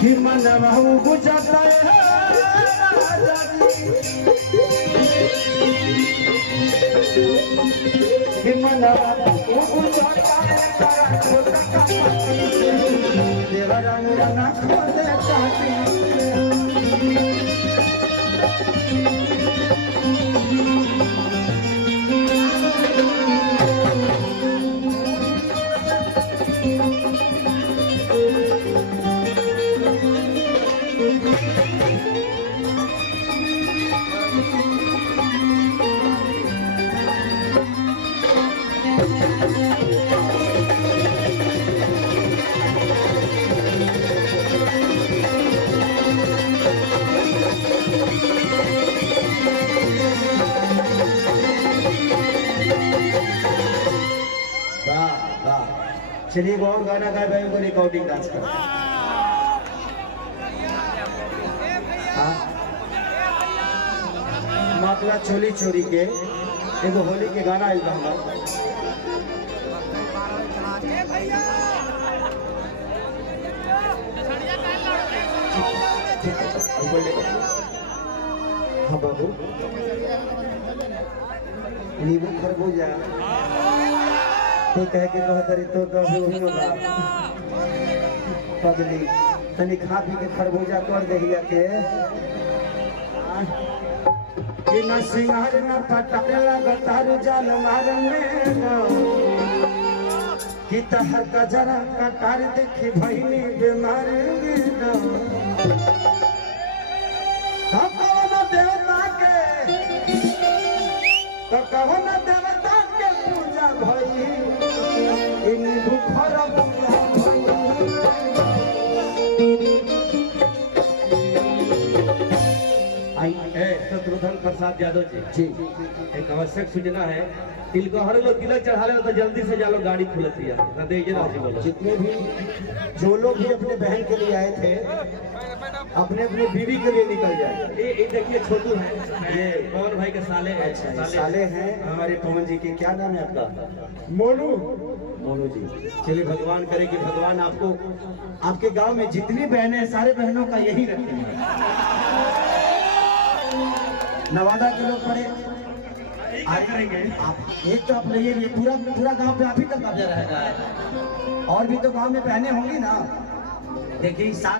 कि मनवा बुझाता है राजा जी, कि मनवा बुझाता है देवा रंग रंगा खो देता है। चलिए वो और गाना गाए भाई को रिकॉर्डिंग डांस कर। मामला चोली चोरी के एगो होली के गाना आयल बा हाँ बाबू नींबू खरबूजा तो कह के कह तरी तो वही होगा पगली तनी खा पी के खरबूजा कर दहिया के कि न सिंगार न पटार लगतार जाल मारने कि तहर गजरा कटार देखी भइनी बीमार देवता के तो कौन देवता के पूजा भई इन बुखर शत्रुघ्न प्रसाद यादव जी एक आवश्यक सूचना है, तिलकोहर लोग तिलक चढ़ा ले तो जल्दी से जालो गाड़ी खुलती है। जितने भी जो लोग भी अपने बहन के लिए आए थे अपने अपने बीवी के लिए निकल जाए। ये देखिए छोटू है, ये पवन भाई के साले हैं। अच्छा साले हैं हमारे पवन जी के। क्या नाम है आपका? मोनू। मोनू जी, चलिए भगवान करे कि भगवान आपको आपके गांव में जितनी बहनें हैं सारे बहनों का यही रखें। नवादा के लोग पड़े आप एक तो आप रहिए, पूरा गांव पे आप ही का कब्जा रहेगा। और भी तो गांव में बहनें होंगी ना। देखिए